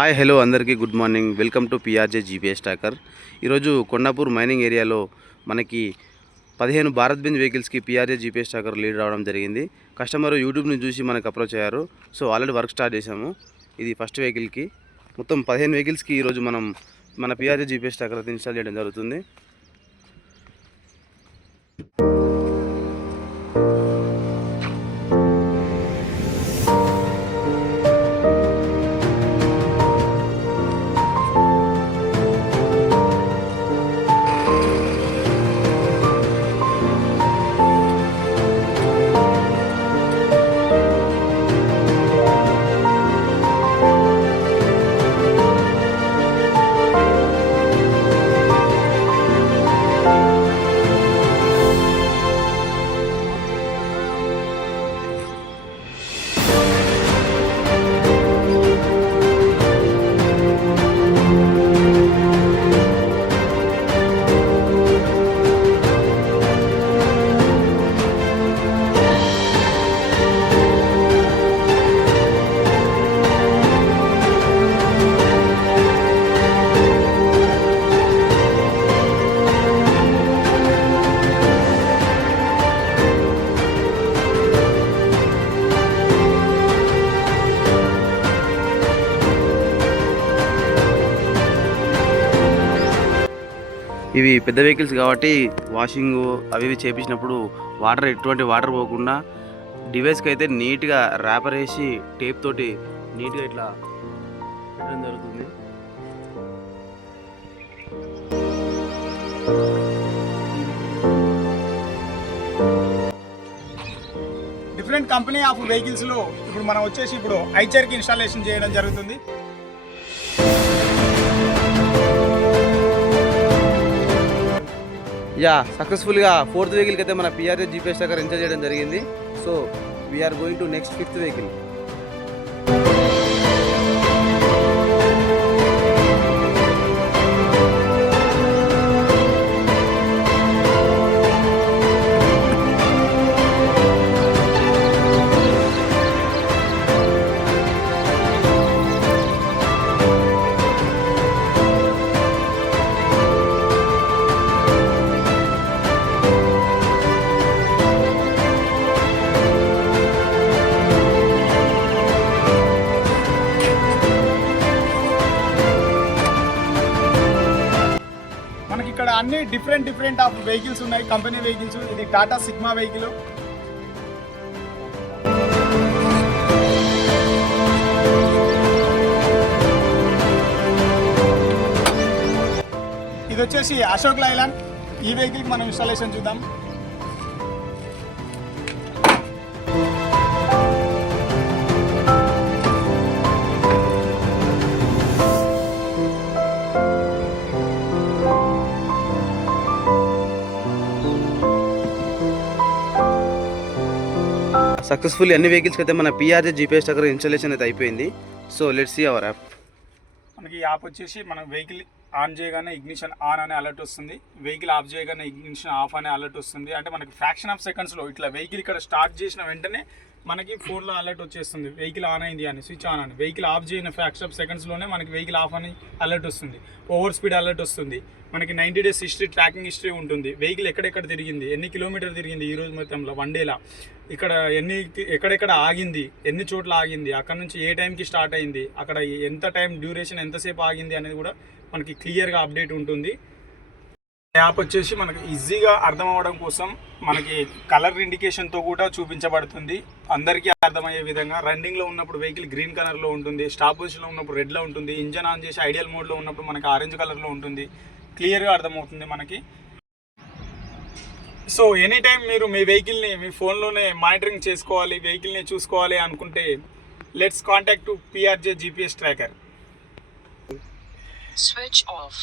Hi hello అందరికీ good morning. Welcome to PRJ GPS tracker. ఈరోజు Kondapur mining ఏరియాలో మనకి 15 భారత్ బెంజ్ వెహికల్స్కి పిఆర్జే జీపీఎస్ ట్రాకర్ లీడ్ రావడం జరిగింది. కస్టమర్ యూట్యూబ్ని చూసి మనకు అప్రోచ్ అయ్యారు. సో ఆల్రెడీ వర్క్ స్టార్ట్ చేసాము. ఇది ఫస్ట్ వెహికల్కి. మొత్తం 15 వెహికల్స్కి ఈరోజు మనం మన పిఆర్జే జీపీఎస్ ట్రాకర్ ఇన్స్టాల్ చేయడం జరుగుతుంది. ఇవి పెద్ద వెహికల్స్ కాబట్టి వాషింగ్ అవి చేపించినప్పుడు ఎటువంటి వాటర్ పోకుండా డివైస్కి అయితే నీట్గా ర్యాపర్ వేసి టేప్ తోటి నీట్గా ఇట్లా పెట్టడం జరుగుతుంది. డిఫరెంట్ కంపెనీ ఆఫ్ వెహికల్స్లో ఇప్పుడు మనం వచ్చేసి ఐచర్కి ఇన్స్టాలేషన్ చేయడం జరుగుతుంది. సక్సెస్ఫుల్గా 4th వెహికల్కి అయితే మన పిఆర్జే జీపీఎస్ ట్రాకర్ ఇన్స్టాల్ చేయడం జరిగింది. So we're going to next 5th vehicle. ఇక్కడ అన్ని డిఫరెంట్ ఆఫ్ వెహికల్స్ ఉన్నాయి, కంపెనీ వెహికల్స్. ఇది టాటా సిగ్మా వెహికల్. ఇది వచ్చేసి అశోక్ లైలాండ్. ఈ వెహికల్కి మనం ఇన్స్టాలేషన్ చూద్దాం. సక్సెస్ఫుల్లీ అన్ని వెహికల్స్కి అయితే మన పిఆర్జే జీపీఎస్ ట్రాకర్ ఇన్స్టాలేషన్ అయితే అయిపోయింది. So let's see our app. మనకి ఈ యాప్ వచ్చేసి మనం వెహికల్ ఆన్ చేయగానే ఇగ్నిషన్ ఆన్ అనే అలర్ట్ వస్తుంది, వెహికల్ ఆఫ్ చేయగానే ఇగ్నిషన్ ఆఫ్ అనే అలర్ట్ వస్తుంది. అంటే మనకి ఫ్రాక్షన్ ఆఫ్ సెకండ్స్లో ఇట్లా వెహికల్ ఇక్కడ స్టార్ట్ చేసిన వెంటనే మనకి ఫోన్లో అలర్ట్ వచ్చేస్తుంది వెహికల్ ఆన్ అయింది అని, స్విచ్ ఆన్ అని. వెహికల్ ఆఫ్ చేయని ఫ్రాక్షన్ ఆఫ్ సెకండ్స్లోనే మనకి వెహికల్ ఆఫ్ అని అలర్ట్ వస్తుంది. ఓవర్ స్పీడ్ అలర్ట్ వస్తుంది. మనకి 90 days హిస్టరీ, ట్రాకింగ్ హిస్టరీ ఉంటుంది. వెహికల్ ఎక్కడెక్కడ తిరిగింది, ఎన్ని కిలోమీటర్ తిరిగింది ఈ రోజు మొత్తంలో, 1 డేలా, ఇక్కడ ఎక్కడెక్కడ ఆగింది, ఎన్ని చోట్ల ఆగింది, అక్కడ నుంచి ఏ టైంకి స్టార్ట్ అయింది, అక్కడ ఎంత టైం డ్యూరేషన్ ఎంతసేపు ఆగింది అనేది కూడా మనకి క్లియర్గా అప్డేట్ ఉంటుంది. యాప్ వచ్చేసి మనకి ఈజీగా అర్థం అవ్వడం కోసం మనకి కలర్ ఇండికేషన్తో కూడా చూపించబడుతుంది. అందరికీ అర్థమయ్యే విధంగా రన్నింగ్లో ఉన్నప్పుడు వెహికల్ గ్రీన్ కలర్లో ఉంటుంది, స్టాప్ పొజిషన్లో ఉన్నప్పుడు రెడ్లో ఉంటుంది, ఇంజన్ ఆన్ చేసి ఐడియల్ మోడ్లో ఉన్నప్పుడు మనకి ఆరెంజ్ కలర్లో ఉంటుంది. క్లియర్గా అర్థమవుతుంది మనకి. సో ఎనీ టైం మీరు మీ వెహికల్ని మీ ఫోన్లోనే మానిటరింగ్ చేసుకోవాలి, వెహికల్ని చూసుకోవాలి అనుకుంటే let's contact to PRJ GPS tracker. Switch off.